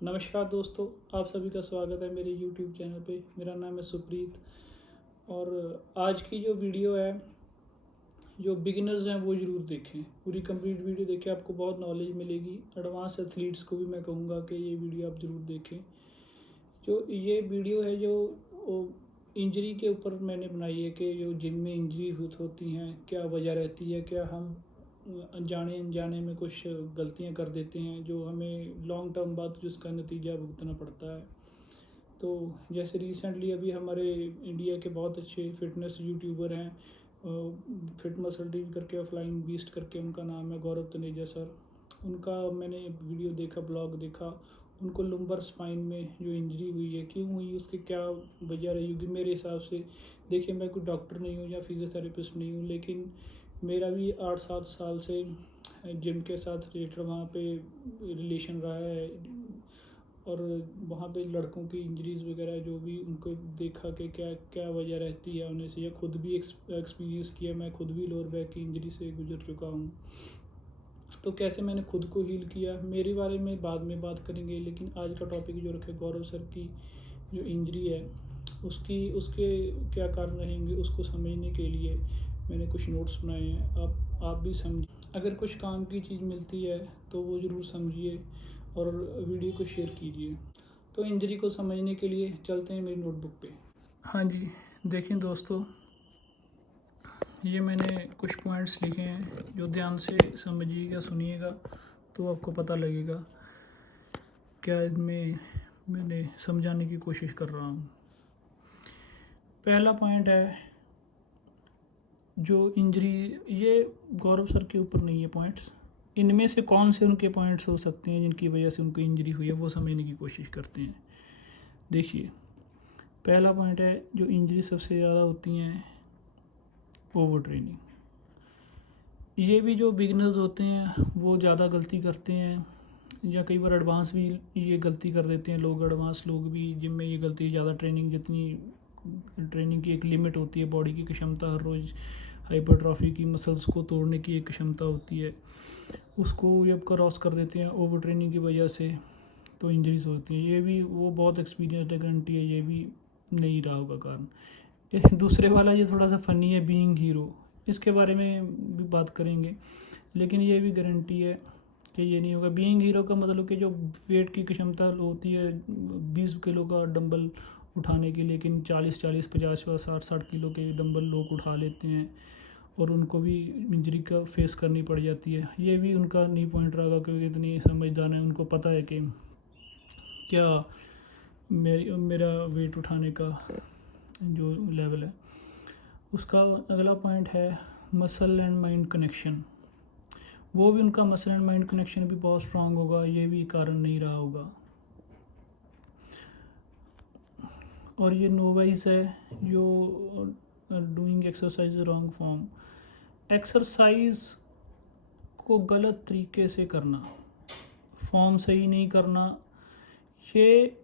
नमस्कार दोस्तों, आप सभी का स्वागत है मेरे YouTube चैनल पे। मेरा नाम है सुप्रीत और आज की जो वीडियो है, जो बिगिनर्स हैं वो ज़रूर देखें। पूरी कंप्लीट वीडियो देखें, आपको बहुत नॉलेज मिलेगी। एडवांस एथलीट्स को भी मैं कहूँगा कि ये वीडियो आप ज़रूर देखें। जो ये वीडियो है जो इंजरी के ऊपर मैंने बनाई है कि जो जिम में इंजरी होती हैं, क्या वजह रहती है, क्या हम अनजाने अनजाने में कुछ गलतियां कर देते हैं जो हमें लॉन्ग टर्म बाद जिसका नतीजा भुगतना पड़ता है। तो जैसे रिसेंटली अभी हमारे इंडिया के बहुत अच्छे फिटनेस यूट्यूबर हैं, फिट मसल टीम करके, ऑफलाइन बीस्ट करके उनका नाम है, गौरव तनेजा सर। उनका मैंने वीडियो देखा, ब्लॉग देखा। उनको लंबर स्पाइन में जो इंजरी हुई है, क्यों हुई, उसकी क्या वजह रही होगी। मेरे हिसाब से देखिए, मैं कोई डॉक्टर नहीं हूँ या फिजियोथेरेपिस्ट नहीं हूँ, लेकिन मेरा भी 8-7 साल से जिम के साथ रिलेटेड वहाँ पे रिलेशन रहा है। और वहाँ पे लड़कों की इंजरीज़ वगैरह जो भी उनको देखा कि क्या क्या वजह रहती है होने से, या खुद भी एक्सपीरियंस किया। मैं खुद भी लोअर बैक की इंजरी से गुजर चुका हूँ। तो कैसे मैंने खुद को हील किया, मेरे बारे में बाद में बात करेंगे। लेकिन आज का टॉपिक जो रखे, गौरव सर की जो इंजरी है उसकी उसके क्या कारण रहेंगे, उसको समझने के लिए मैंने कुछ नोट्स बनाए हैं। आप भी समझिए। अगर कुछ काम की चीज़ मिलती है तो वो ज़रूर समझिए और वीडियो को शेयर कीजिए। तो इंजरी को समझने के लिए चलते हैं मेरी नोटबुक पे। हाँ जी, देखिए दोस्तों, ये मैंने कुछ पॉइंट्स लिखे हैं, जो ध्यान से समझिएगा, सुनिएगा तो आपको पता लगेगा क्या इनमें मैंने समझाने की कोशिश कर रहा हूँ। पहला पॉइंट है जो इंजरी, ये गौरव सर के ऊपर नहीं है पॉइंट्स। इनमें से कौन से उनके पॉइंट्स हो सकते हैं जिनकी वजह से उनको इंजरी हुई है, वो समझने की कोशिश करते हैं। देखिए, पहला पॉइंट है जो इंजरी सबसे ज़्यादा होती हैं, ओवर ट्रेनिंग। ये भी जो बिगनर्स होते हैं वो ज़्यादा गलती करते हैं, या कई बार एडवांस भी ये गलती कर देते हैं लोग। एडवांस लोग भी जिम में ये गलती, ज़्यादा ट्रेनिंग, जितनी ट्रेनिंग की एक लिमिट होती है, बॉडी की क्षमता हर रोज़ हाइपरट्रॉफी की मसल्स को तोड़ने की एक क्षमता होती है, उसको जब क्रॉस कर देते हैं ओवर ट्रेनिंग की वजह से, तो इंजरीज होती हैं। ये भी वो बहुत एक्सपीरियंस गारंटी है, ये भी नहीं रहा होगा कारण। दूसरे वाला ये थोड़ा सा फ़नी है, बीइंग हीरो, इसके बारे में भी बात करेंगे। लेकिन ये भी गारंटी है कि ये नहीं होगा। बीइंग हीरो का मतलब कि जो वेट की क्षमता होती है 20 किलो का डंबल उठाने की, लेकिन 40-40, 50-60 किलो के डंबल लोग उठा लेते हैं और उनको भी इंजरी का फेस करनी पड़ जाती है। ये भी उनका नहीं पॉइंट रहेगा, क्योंकि इतनी समझदार है, उनको पता है कि क्या मेरा वेट उठाने का जो लेवल है। उसका अगला पॉइंट है मसल एंड माइंड कनेक्शन। वो भी उनका मसल एंड माइंड कनेक्शन भी बहुत स्ट्रांग होगा, ये भी कारण नहीं रहा होगा। और ये नोवाइस है जो doing exercise wrong form. Exercise को गलत तरीके से करना, फॉर्म सही नहीं करना, ये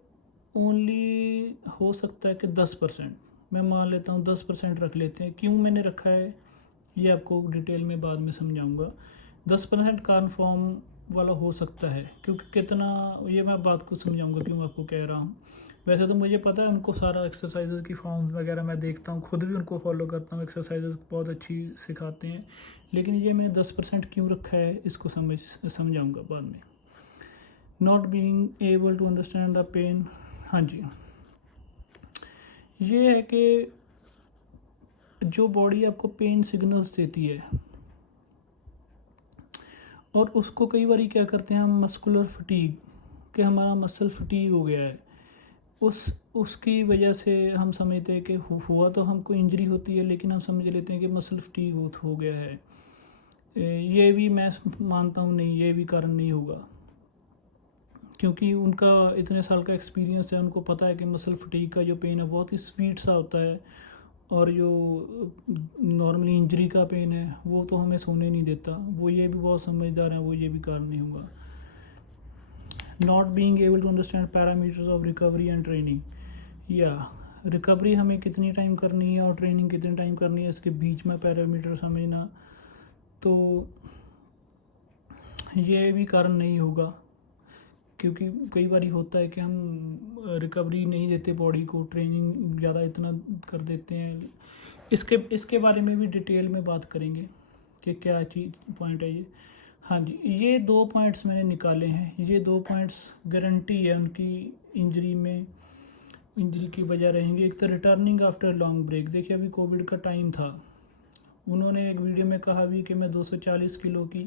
ओनली हो सकता है कि 10%, मैं मान लेता हूँ 10% रख लेते हैं। क्यों मैंने रखा है ये आपको डिटेल में बाद में समझाऊंगा। 10% कन्फर्म वाला हो सकता है, क्योंकि कितना, ये मैं बात को समझाऊंगा क्यों आपको कह रहा हूँ। वैसे तो मुझे पता है उनको सारा एक्सरसाइज की फॉर्म्स वगैरह मैं देखता हूँ, खुद भी उनको फॉलो करता हूँ, एक्सरसाइज बहुत अच्छी सिखाते हैं। लेकिन ये मैंने 10% क्यों रखा है इसको समझाऊँगा बाद में। Not being able to understand the pain. हाँ जी, ये है कि जो बॉडी आपको पेन सिग्नल्स देती है और उसको कई बार क्या करते हैं हम, मस्कुलर फटीग, कि हमारा मसल फटीग हो गया है, उसकी वजह से हम समझते हैं कि हुआ तो हमको इंजरी होती है, लेकिन हम समझ लेते हैं कि मसल फटीग हो गया है। ये भी मैं मानता हूँ नहीं, ये भी कारण नहीं होगा, क्योंकि उनका इतने साल का एक्सपीरियंस है, उनको पता है कि मसल फटीग का जो पेन है बहुत ही स्वीट सा होता है, और जो नॉर्मली इंजरी का पेन है वो तो हमें सोने नहीं देता। वो ये भी बहुत समझदार हैं, वो ये भी कारण नहीं होगा। Not being able to understand parameters of recovery and training, या रिकवरी हमें कितनी टाइम करनी है और ट्रेनिंग कितने टाइम करनी है, इसके बीच में पैरामीटर समझना, तो ये भी कारण नहीं होगा क्योंकि कई बार होता है कि हम रिकवरी नहीं देते बॉडी को, ट्रेनिंग ज़्यादा इतना कर देते हैं। इसके बारे में भी डिटेल में बात करेंगे कि क्या चीज़ पॉइंट है ये। हाँ जी, ये 2 पॉइंट्स मैंने निकाले हैं। ये 2 पॉइंट्स गारंटी है उनकी इंजरी की वजह रहेंगी। एक तो रिटर्निंग आफ्टर लॉन्ग ब्रेक। देखिए अभी कोविड का टाइम था, उन्होंने एक वीडियो में कहा भी कि मैं 240 किलो की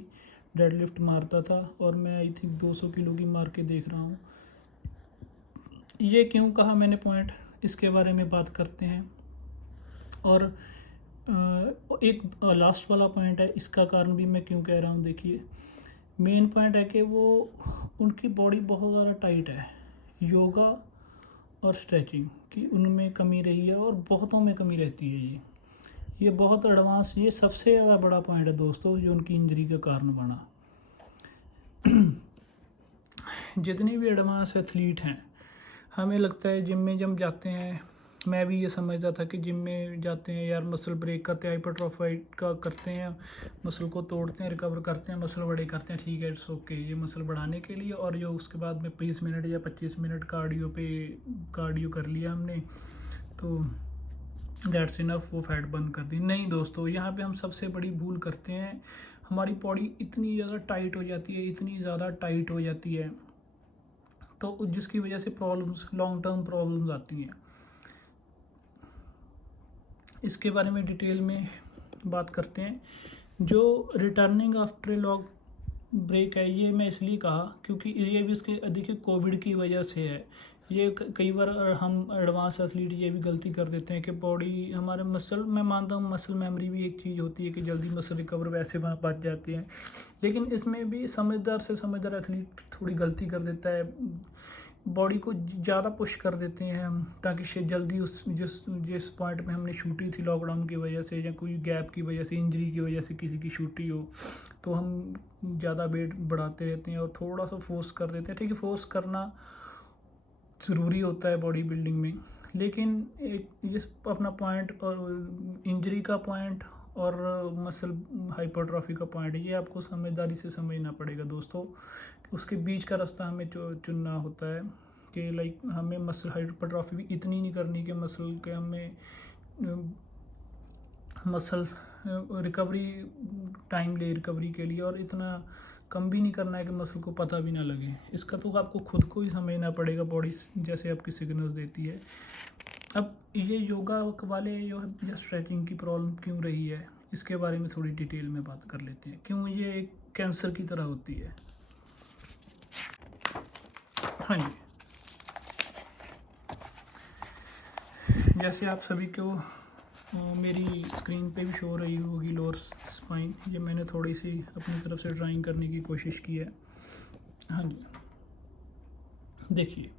डेडलिफ्ट मारता था और मैं आई थिंक 200 किलो की मार के देख रहा हूँ। ये क्यों कहा मैंने पॉइंट, इसके बारे में बात करते हैं। और एक लास्ट वाला पॉइंट है, इसका कारण भी मैं क्यों कह रहा हूँ। देखिए मेन पॉइंट है कि वो उनकी बॉडी बहुत ज़्यादा टाइट है। योगा और स्ट्रेचिंग की उनमें कमी रही है और बहुतों में कमी रहती है। ये बहुत एडवांस, ये सबसे ज़्यादा बड़ा पॉइंट है दोस्तों जो उनकी इंजरी का कारण बना। जितने भी एडवांस एथलीट हैं, हमें लगता है जिम में जब जाते हैं, मैं भी ये समझता था कि जिम में जाते हैं यार मसल ब्रेक करते हैं, हाइपरट्रोफी का करते हैं, मसल को तोड़ते हैं, रिकवर करते हैं, मसल बड़े करते हैं, ठीक है इट्स ओके, ये मसल बढ़ाने के लिए। और जो उसके बाद में 20 मिनट या 25 मिनट कार्डियो कर लिया हमने तो दैट्स इनफ, वो फैट बर्न कर दी। नहीं दोस्तों, यहाँ पे हम सबसे बड़ी भूल करते हैं। हमारी बॉडी इतनी ज़्यादा टाइट हो जाती है, इतनी ज़्यादा टाइट हो जाती है, तो जिसकी वजह से प्रॉब्लम्स, लॉन्ग टर्म प्रॉब्लम्स आती हैं। इसके बारे में डिटेल में बात करते हैं। जो returning after a long break है, ये मैं इसलिए कहा क्योंकि ये भी इसके देखिए कोविड की वजह से है। ये कई बार हम एडवांस एथलीट ये भी गलती कर देते हैं कि बॉडी हमारे मसल, मैं मानता हूँ मसल मेमोरी भी एक चीज़ होती है कि जल्दी मसल रिकवर वैसे बच जाती है, लेकिन इसमें भी समझदार से समझदार एथलीट थोड़ी गलती कर देता है। बॉडी को ज़्यादा पुश कर देते हैं हम, ताकि जल्दी उस जिस पॉइंट में हमने शूटी थी लॉकडाउन की वजह से या कोई गैप की वजह से, इंजरी की वजह से किसी की शूटी हो, तो हम ज़्यादा वेट बढ़ाते रहते हैं और थोड़ा सा फोर्स कर देते हैं। ठीक है, फोर्स करना ज़रूरी होता है बॉडी बिल्डिंग में, लेकिन एक ये अपना पॉइंट और इंजरी का पॉइंट और मसल हाइपरट्रॉफी का पॉइंट, ये आपको समझदारी से समझना पड़ेगा दोस्तों। उसके बीच का रास्ता हमें चुनना होता है कि लाइक हमें मसल हाइपरट्रॉफी भी इतनी नहीं करनी कि मसल के हमें मसल रिकवरी टाइम ले रिकवरी के लिए, और इतना कम भी नहीं करना है कि मसल को पता भी ना लगे। इसका तो आपको खुद को ही समझना पड़ेगा, बॉडी जैसे आपकी सिग्नल्स देती है। अब ये योगा वाले जो है स्ट्रेचिंग की प्रॉब्लम क्यों रही है, इसके बारे में थोड़ी डिटेल में बात कर लेते हैं। क्यों ये एक कैंसर की तरह होती है। हाँ जी, जैसे आप सभी को मेरी स्क्रीन पे भी शो हो रही होगी लोअर स्पाइन, ये मैंने थोड़ी सी अपनी तरफ से ड्राइंग करने की कोशिश की है। हाँ जी, देखिए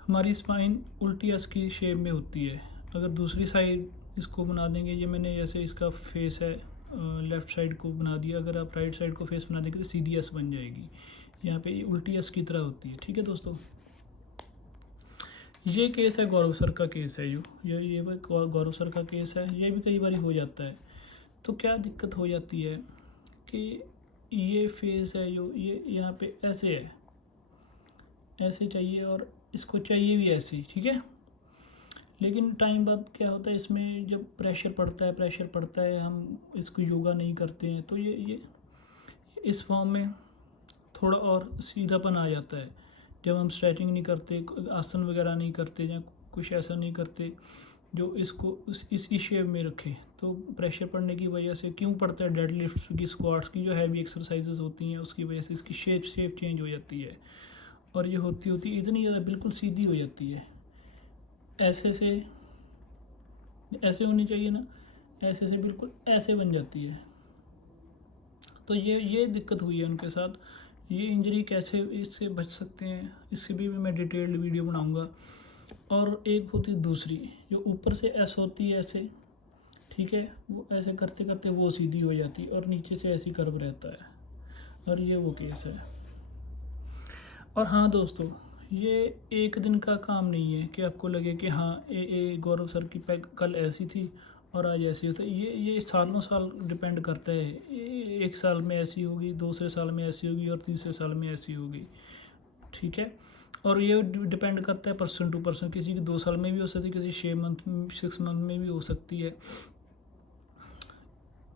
हमारी स्पाइन उल्टी एस की शेप में होती है। अगर दूसरी साइड इसको बना देंगे, ये मैंने जैसे इसका फेस है लेफ़्ट साइड को बना दिया, अगर आप राइट साइड को फेस बना देंगे तो सीधी एस बन जाएगी। यहाँ पे उल्टी एस की तरह होती है। ठीक है दोस्तों, ये केस है गौरव सर का केस है, ये गौरव सर का केस है। ये भी कई बार हो जाता है। तो क्या दिक्कत हो जाती है कि ये फेस है जो ये यहाँ पे ऐसे है, ऐसे चाहिए और इसको चाहिए भी ऐसे, ठीक है। लेकिन टाइम बाद क्या होता है, इसमें जब प्रेशर पड़ता है, हम इसको योगा नहीं करते हैं तो ये इस फॉर्म में थोड़ा और सीधापन आ जाता है। जब हम स्ट्रेचिंग नहीं करते, आसन वगैरह नहीं करते या कुछ ऐसा नहीं करते जो इसको इस शेप में रखे, तो प्रेशर पड़ने की वजह से क्यों पड़ता है, डेड लिफ्ट की, स्क्वाट्स की, जो हैवी एक्सरसाइजेज होती हैं उसकी वजह से इसकी शेप चेंज हो जाती है। और ये होती इतनी ज़्यादा बिल्कुल सीधी हो जाती है। ऐसे होनी चाहिए ना, ऐसे से बिल्कुल ऐसे बन जाती है। तो ये दिक्कत हुई है उनके साथ। ये इंजरी कैसे इससे बच सकते हैं, इसकी भी मैं डिटेल्ड वीडियो बनाऊंगा। और एक होती है दूसरी, जो ऊपर से ऐसे होती है ऐसे, ठीक है, वो ऐसे करते करते वो सीधी हो जाती है और नीचे से ऐसी कर्व रहता है, और ये वो केस है। और हाँ दोस्तों, ये एक दिन का काम नहीं है कि आपको लगे कि हाँ गौरव सर की पैक कल ऐसी थी और आज ऐसी होता है। ये सालों साल डिपेंड करता है। एक साल में ऐसी होगी, दूसरे साल में ऐसी होगी और तीसरे साल में ऐसी होगी। ठीक है। और ये डिपेंड करता है पर्सन टू पर्सन, किसी की 2 साल में भी हो सकती है, किसी 6 मंथ में भी हो सकती है।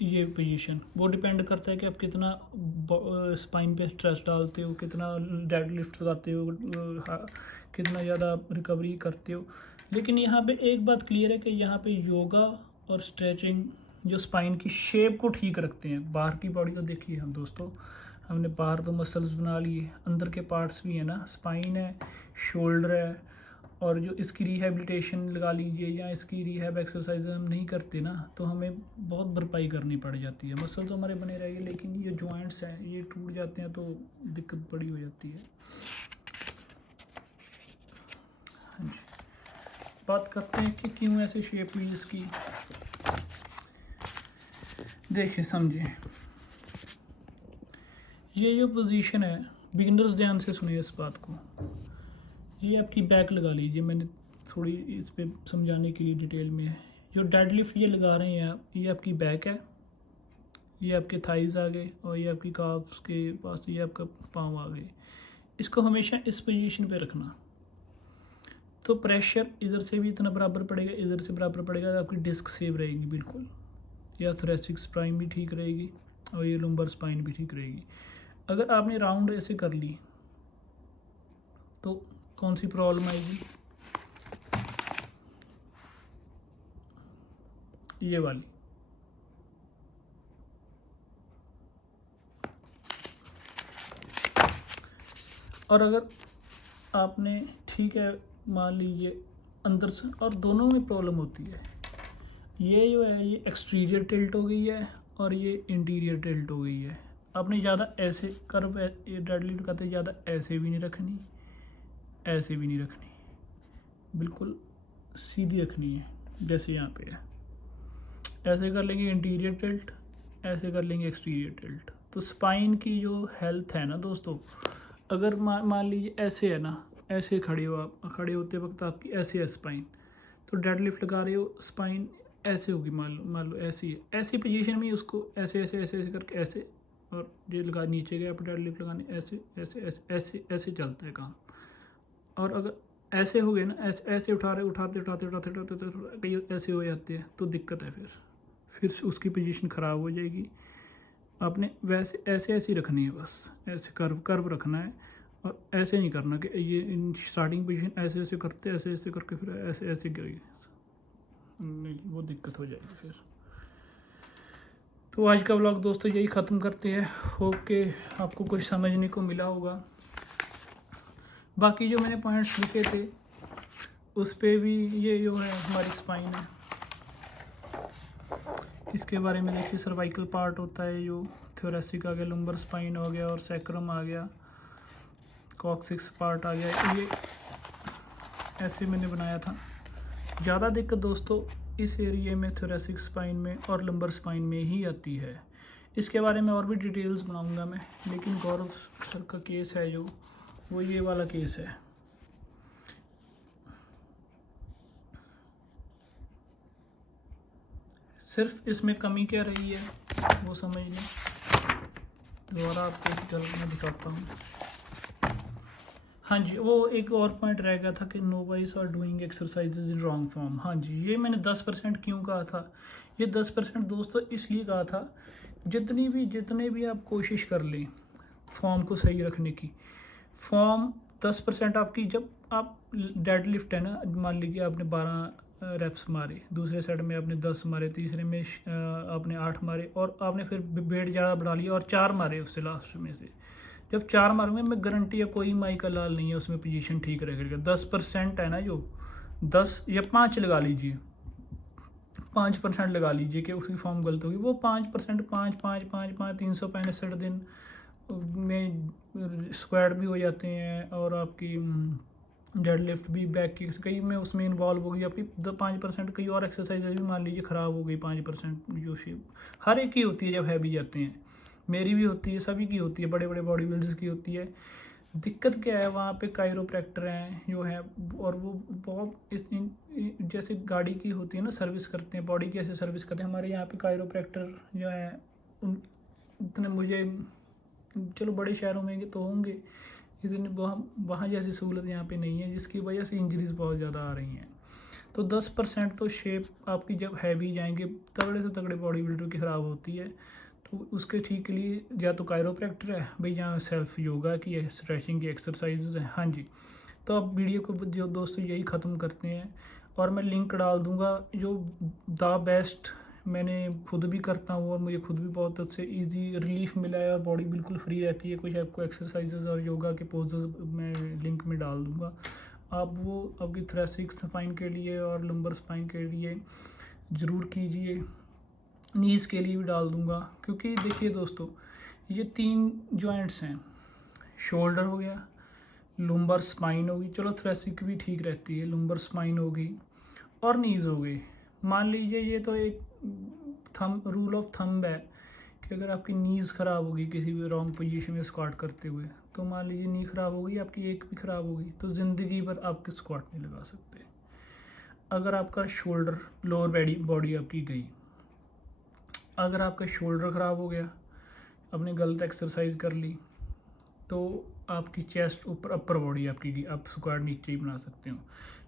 ये पोजीशन वो डिपेंड करता है कि आप कितना स्पाइन पे स्ट्रेस डालते हो, कितना डेड लिफ्ट लगाते हो, कितना ज़्यादा रिकवरी करते हो। लेकिन यहाँ पे एक बात क्लियर है कि यहाँ पे योगा और स्ट्रेचिंग जो स्पाइन की शेप को ठीक रखते हैं। बाहर की बॉडी को देखिए हम दोस्तों, हमने बाहर तो मसल्स बना लिए, अंदर के पार्ट्स भी हैं ना, स्पाइन है, शोल्डर है, और जो इसकी रिहेबिलिटेशन लगा लीजिए या इसकी रिहैब एक्सरसाइज हम नहीं करते ना, तो हमें बहुत भरपाई करनी पड़ जाती है। मसल तो हमारे बने रहेंगे, लेकिन ये जॉइंट्स हैं ये टूट जाते हैं तो दिक्कत बड़ी हो जाती है। हाँ जी, बात करते हैं कि क्यों ऐसे शेप हुई इसकी। देखिए समझिए, ये जो पोजीशन है, बिगिनर्स ध्यान से सुनिए इस बात को। ये आपकी बैक लगा लीजिए, मैंने थोड़ी इस पे समझाने के लिए डिटेल में है। जो डेड लिफ्ट ये लगा रहे हैं आप, ये आपकी बैक है, ये आपके थाइज आ गए, और ये आपकी काफ्स के पास ये आपका पाँव आ गए। इसको हमेशा इस पोजीशन पे रखना, तो प्रेशर इधर से भी इतना बराबर पड़ेगा, इधर से बराबर पड़ेगा, तो आपकी डिस्क सेव रहेगी बिल्कुल, या थोरेसिक स्पाइन भी ठीक रहेगी, और ये लंबर स्पाइन भी ठीक रहेगी। अगर आपने राउंड ऐसे कर ली तो कौन सी प्रॉब्लम आएगी, ये वाली। और अगर आपने ठीक है मान लीजिए अंदर से, और दोनों में प्रॉब्लम होती है, ये जो है ये एक्सटीरियर टिल्ट हो गई है और ये इंटीरियर टिल्ट हो गई है। आपने ज़्यादा ऐसे कर्व डेड लिफ्ट करते ज़्यादा ऐसे भी नहीं रखनी, ऐसे भी नहीं रखनी, बिल्कुल सीधी रखनी है जैसे यहाँ पे है। ऐसे कर लेंगे इंटीरियर टिल्ट, ऐसे कर लेंगे एक्सटीरियर टिल्ट। तो स्पाइन की जो हेल्थ है ना दोस्तों, अगर मान लीजिए ऐसे है ना, ऐसे खड़े हो आप, खड़े होते वक्त आपकी ऐसे है स्पाइन, तो डेड लिफ्ट लगा रहे हो, स्पाइन ऐसे होगी, मान लो ऐसी है, ऐसी पोजीशन में उसको ऐसे ऐसे ऐसे ऐसे करके ऐसे, और ये लगा नीचे गए आप डेड लिफ्ट लगाने, ऐसे ऐसे ऐसे ऐसे ऐसे चलता है काम। और अगर ऐसे हो गए ना, ऐसे ऐसे उठाते उठाते उठाते कहीं ऐसे हो जाते हैं तो दिक्कत है, फिर उसकी पोजीशन ख़राब हो जाएगी। आपने वैसे ऐसे ऐसे ही रखनी है, बस ऐसे कर्व रखना है, और ऐसे नहीं करना कि ये स्टार्टिंग पोजीशन ऐसे ऐसे करते ऐसे ऐसे करके फिर ऐसे ऐसे गिरेगी, नहीं वो दिक्कत हो जाएगी फिर। तो आज का व्लॉग दोस्तों यही ख़त्म करते हैं। होप के आपको कुछ समझने को मिला होगा। बाकी जो मैंने पॉइंट्स लिखे थे उस पर भी, ये जो है हमारी स्पाइन है, इसके बारे में देखिए। सर्वाइकल पार्ट होता है जो थोरेसिक आ गया, लंबर स्पाइन हो गया, और सैक्रम आ गया, कॉक्सिक्स पार्ट आ गया। ये ऐसे मैंने बनाया था। ज़्यादा दिक्कत दोस्तों इस एरिया में थोरेसिक स्पाइन में और लंबर स्पाइन में ही आती है। इसके बारे में और भी डिटेल्स बनाऊंगा मैं, लेकिन गौरव सर का केस है जो, वो ये वाला केस है। सिर्फ इसमें कमी क्या रही है वो समझ लें। दोबारा आपको चल मैं दिखाता हूँ। हाँ जी, वो एक और पॉइंट रह गया था कि novice are doing exercises in wrong form. हाँ जी, ये मैंने 10% क्यों कहा था, ये 10% दोस्तों इसलिए कहा था, जितने भी आप कोशिश कर लें फॉर्म को सही रखने की, फॉर्म 10% आपकी, जब आप डेड लिफ्ट है ना, मान लीजिए आपने 12 रेप्स मारे, दूसरे सेट में आपने 10 मारे, तीसरे में आपने 8 मारे, और आपने फिर वेट ज़्यादा बढ़ा लिया और 4 मारे उससे लास्ट में से। जब 4 मारूंगे, मैं गारंटी है कोई माई का लाल नहीं है उसमें पोजीशन ठीक रहेगा। 10% है ना जो, 10 या 5 लगा लीजिए, 5% लगा लीजिए कि उसकी फॉर्म गलत होगी। वो 5%, 5 365 दिन में स्क्वाड भी हो जाते हैं, और आपकी डेड लिफ्ट भी, बैक किक्स कई में उसमें इन्वॉल्व होगी आपकी। 5% कई और एक्सरसाइज भी मान लीजिए ख़राब हो गई, 5% जो शेप हर एक की होती है जब हैवी जाते हैं, मेरी भी होती है, सभी की होती है, बड़े बड़े बॉडी बिल्डर्स की होती है। दिक्कत क्या है, वहाँ पे कायरोप्रैक्टर हैं जो है, और वो बहुत जैसे गाड़ी की होती है ना, सर्विस करते हैं, बॉडी की ऐसे सर्विस करते हैं, हमारे यहाँ पे कायरोप्रैक्टर जो है उतने मुझे, चलो बड़े शहरों में तो होंगे, इतनी वहाँ जैसी सहूलत यहाँ पे नहीं है, जिसकी वजह से इंजरीज बहुत ज़्यादा आ रही हैं। तो 10% तो शेप आपकी जब हैवी जाएंगे, तगड़े से तगड़े बॉडी बिल्डर की ख़राब होती है। तो उसके ठीक के लिए या तो कायरोप्रैक्टर है भाई, यहाँ सेल्फ योगा की है, स्ट्रेचिंग की एक्सरसाइजेज हैं। हाँ जी, तो अब वीडियो को जो दोस्तों यही ख़त्म करते हैं, और मैं लिंक डाल दूँगा जो द बेस्ट मैंने खुद भी करता हूँ और मुझे खुद भी बहुत अच्छे इजी रिलीफ मिला है और बॉडी बिल्कुल फ्री रहती है। कुछ आपको एक्सरसाइजेज और योगा के पोजेज मैं लिंक में डाल दूँगा, आप वो आपकी थोरेसिक स्पाइन के लिए और लंबर स्पाइन के लिए ज़रूर कीजिए। नीज़ के लिए भी डाल दूँगा, क्योंकि देखिए दोस्तों, ये 3 जॉइंट्स हैं, शोल्डर हो गया, लुम्बर स्पाइन होगी, चलो थ्रेसिक भी ठीक रहती है, लुम्बर स्पाइन होगी, और नीज़ हो गई। मान लीजिए ये तो एक रूल ऑफ थंब है कि अगर आपकी नीज़ ख़राब होगी किसी भी रॉन्ग पोजीशन में स्क्वाट करते हुए, तो मान लीजिए नी ख़राब हो गई आपकी, एक भी ख़राब हो गई, तो ज़िंदगी भर आपके स्क्वाट नहीं लगा सकते। अगर आपका शोल्डर लोअर बॉडी आपकी गई, अगर आपका शोल्डर ख़राब हो गया, आपने गलत एक्सरसाइज कर ली, तो आपकी चेस्ट ऊपर, अपर बॉडी आपकी गई, आप स्क्वाट नीचे ही बना सकते हो।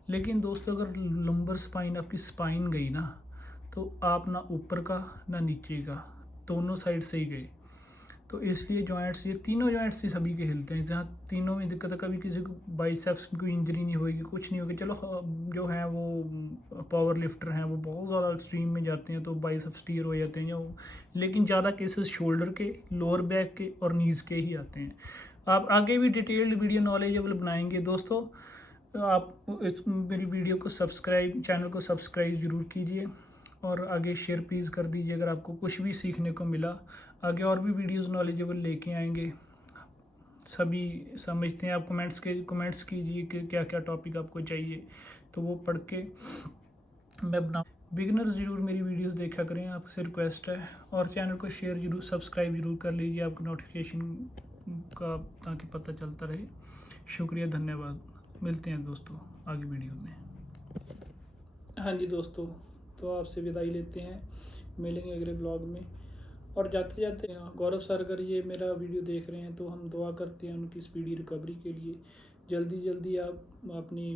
लेकिन दोस्तों अगर लंबर स्पाइन आपकी स्पाइन गई ना, तो आप ना ऊपर का ना नीचे का, दोनों साइड से ही गए। तो इसलिए जॉइंट्स, ये तीनों जॉइंट्स ही सभी के हिलते हैं, जहाँ तीनों में दिक्कत है। कभी किसी को बाइसेप्स की कोई इंजरी नहीं होगी, कुछ नहीं होगी। चलो जो है वो पावर लिफ्टर हैं, वो बहुत ज़्यादा एक्सट्रीम में जाते हैं तो बाइसेप्स टीयर हो जाते हैं, लेकिन ज़्यादा केसेस शोल्डर के, लोअर बैक के और नीज़ के ही आते हैं। आप आगे भी डिटेल्ड वीडियो नॉलेजेबल बनाएंगे दोस्तों। आप इस मेरी वीडियो को चैनल को सब्सक्राइब ज़रूर कीजिए और आगे शेयर प्लीज़ कर दीजिए अगर आपको कुछ भी सीखने को मिला। आगे और भी वीडियोस नॉलेजेबल लेके आएंगे। सभी समझते हैं, आप कमेंट्स कीजिए कि क्या क्या टॉपिक आपको चाहिए, तो वो पढ़ के मैं बना। बिगिनर्स ज़रूर मेरी वीडियोस देखा करें, आपसे रिक्वेस्ट है, और चैनल को शेयर ज़रूर, सब्सक्राइब ज़रूर कर लीजिए आपको नोटिफिकेशन का, ताकि पता चलता रहे। शुक्रिया, धन्यवाद। मिलते हैं दोस्तों आगे वीडियो में। हाँ जी दोस्तों, तो आपसे विदाई लेते हैं, मिलेंगे अगले ब्लॉग में। और जाते जाते गौरव सर अगर ये मेरा वीडियो देख रहे हैं तो हम दुआ करते हैं उनकी स्पीडी रिकवरी के लिए। जल्दी आप अपनी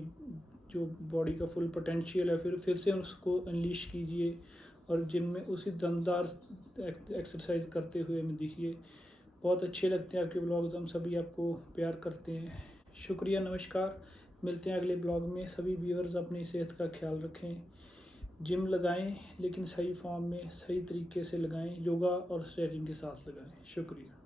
जो बॉडी का फुल पोटेंशियल है फिर से उसको अनलीश कीजिए, और जिम में उसी दमदार एक्सरसाइज करते हुए हमें दिखिए। बहुत अच्छे लगते हैं आपके ब्लॉग्स, हम सभी आपको प्यार करते हैं। शुक्रिया, नमस्कार। मिलते हैं अगले ब्लॉग में। सभी व्यूअर्स अपनी सेहत का ख्याल रखें, जिम लगाएं लेकिन सही फॉर्म में, सही तरीके से लगाएं, योगा और स्ट्रेचिंग के साथ लगाएं। शुक्रिया।